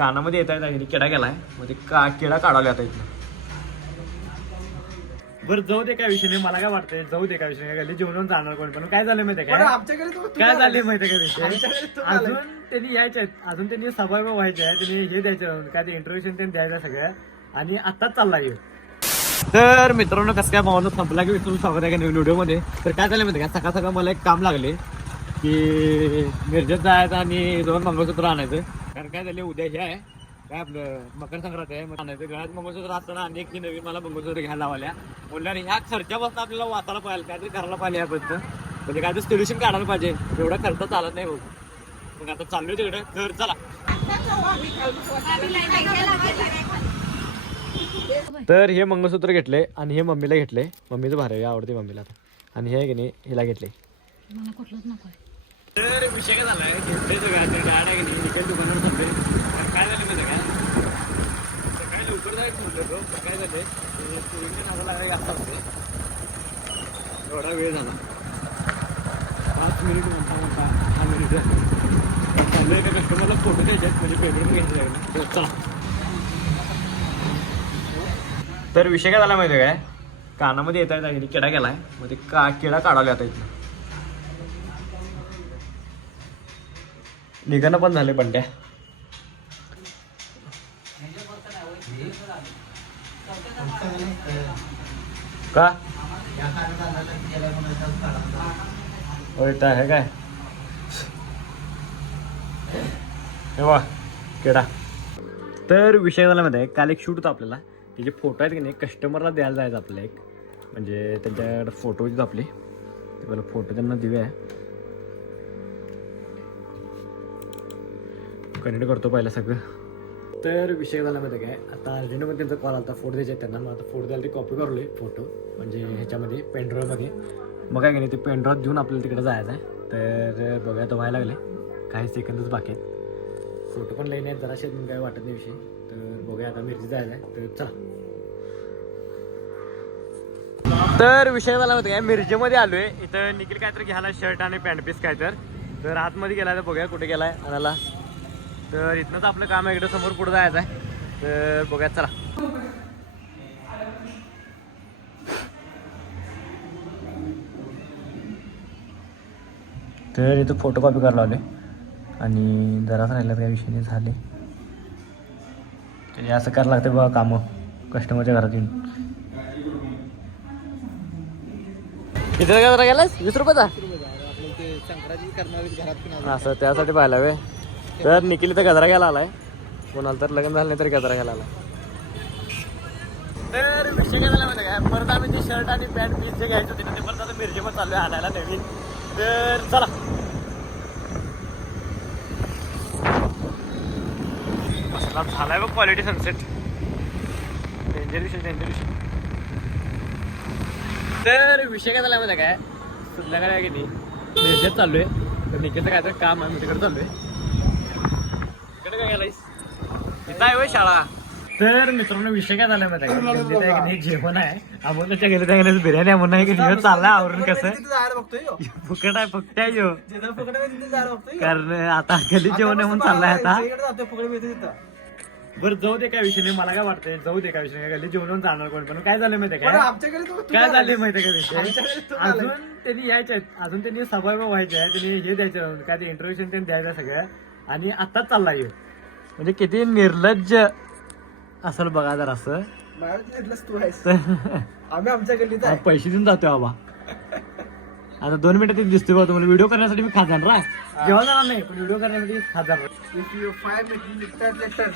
कानामध्ये येत आहे किडा गेलाय मग ते किडा काढायला आता इथं. बरं जाऊ दे काय विषय नाही, मला काय वाटतंय जाऊ दे काय विषय नाही, गल्ली जेवण जाणार कोण पण काय झालं माहितीये काय काय झाले माहितीये का विषय, अजून त्यांनी यायचे आहेत, अजून त्यांनी सभा व्हायचे आहे, त्यांनी हे द्यायचं काय ते इंट्रोडक्शन त्यांनी द्यायचं सगळं आणि आत्ताच चालला येऊ. तर मित्रांनो कसं काय भावानं संपला की विसरून स्वागत आहे का नवीन व्हिडिओमध्ये. तर काय झालं माहिती का सकाळ सकाळ मला एक काम लागले की मिरजेत जायचं आणि दोन मंगळसूत्र आणायचं. कारण काय झालं उद्या हे आहे काय आपलं मकर संक्रांत आहे, मग आणायचं गळ्यात मंगळसूत्र असताना आणि एक नवीन मला मंगळसूत्र घ्यायला लावल्या. म्हणल्याने ह्या खर्चापासून आपल्याला वाचायला पाहिजे, काहीतरी करायला पाहिजे यापर्यंत, म्हणजे काहीतरी सोल्युशन काढायला पाहिजे. एवढा खर्च चालत नाही भाऊ. मग आता चाललोय तिकडे. तर चला. तर हे मंगळसूत्र घेतले आणि हे मम्मीला घेतले. मम्मीचं भारी आवडते मम्मीला आता. आणि हे की नाही हिला घेतले. मला कुठलंच नको. तर विषय काय झालाय घेतले गाड्या की नाही निकेल दुकानावर थांबले. काय झालं माहिती काय सकाळी लवकर जायचं म्हटलं तो काय झाले नावाला जास्त होते. एवढा वेळ झाला 5 मिनिट म्हणता 6 मिनिट झाले. एका कस्टमरला फोटो द्यायचे म्हणजे पेमेंट घ्यायचं लागेल. चला. तर विषय काय झाला माहिती काय कानामध्ये येत आहे किडा गेलाय मग ते किडा काढायला आता इथं. निघणं पण झाले बंड्या. का आहे काय हे वा किडा. तर विषय झाला माहिती आहे काल एक शूट होता आपल्याला, त्याचे फोटो आहेत की नाही कस्टमरला द्यायला जायचं आपल्याला एक, म्हणजे त्यांच्याकडे फोटो होते आपले, ते मला फोटो त्यांना देऊया. कनेक्ट करतो पहिला सगळं. तर विषय झाला माहिती काय आता अर्जंटमध्ये त्यांचा कॉल आला फोटो द्यायचे त्यांना. मग आता फोटो द्यायला ते कॉपी करलोय फोटो म्हणजे ह्याच्यामध्ये पेनड्राईव्हमध्ये. मग काय की नाही ते पेनड्राईव्ह घेऊन आपल्याला तिकडे जायचं आहे. तर बघा तर व्हायला लागले काही सेकंदच बाकी आहेत. फोटो पण लई नाही जराशे काय वाटत नाही विषय. तर बघूया आता मिरची जायचं आहे. तर चला. तर विषय झाला माहिती काय मिरजेमध्ये आलोय. इथं निखिल काहीतरी घ्यायला शर्ट आणि पॅन्ट पीस काय तर आतमध्ये गेलाय. तर बघूया कुठे गेलाय आणायला. तर इथनंच आपलं काम आहे, इकडे समोर पुढे जायचं आहे. तर बघूया चला. तर इथं फोटो कॉपी करायला आले आणि जराच राहिलं काही विषय नाही झाले. म्हणजे असं करायला लागतं बघा कामं कस्टमरच्या घरात येऊन. किती काय जरा गेलास 20 रुपयाचा असं त्यासाठी पाहिला वे. तर निखिल तर गजरा घ्यायला आलाय, कोणाला तर लग्न झालं नाही तर गजरा घ्यायला आलाय. तर विषय काय झाला माहिती काय परत आम्ही ते शर्ट आणि पॅन्ट पीस जे घ्यायचं होते ते परत आता मिरजेमध्ये चालू आहे आणायला नवीन. तर चला. मसला झालाय बघ क्वालिटी सनसेट. डेंजर विषय. तर विषय काय झाला माहिती काय संध्याकाळी आहे की नाही मिरजेत चाललोय. तर निखिलचं काय तर काम आहे मी तिकडे चाललोय. तिकडे काय गेलायस इथं आहे शाळा. तर मित्रांनो विषय काय झाला माहिती आहे जेवण आहे अमोलच्या गेले त्या गेले बिर्याणी अमोल नाही गेली चाललाय आवरून कसं फुकट आहे फक्त आहे कारण आता गेली जेवण आहे म्हणून चाललाय आता. बरं जाऊ दे काय विषय नाही, मला काय वाटतंय जाऊ दे काय विषय नाही, गल्ली जेवण जाणार कोण पण काय झालं माहिती काय झाले माहिती का विषय, अजून त्यांनी यायचे आहेत, अजून त्यांनी सभा व्हायचे आहे, त्यांनी हे द्यायचं काय ते इंट्रोडक्शन त्यांनी द्यायचं सगळं आणि आत्ताच चालला येऊ. म्हणजे किती निर्लज्ज असेल बघा जर असं आम्ही आमच्या गल्लीत पैसे देऊन जातोय बाबा. आता 2 मिनिटात दिसतोय बघा तुम्हाला. व्हिडिओ करण्यासाठी मी खाणार राह जेव्हा जाणार नाही पण व्हिडिओ करण्यासाठी खाणार. If you 5 minutes later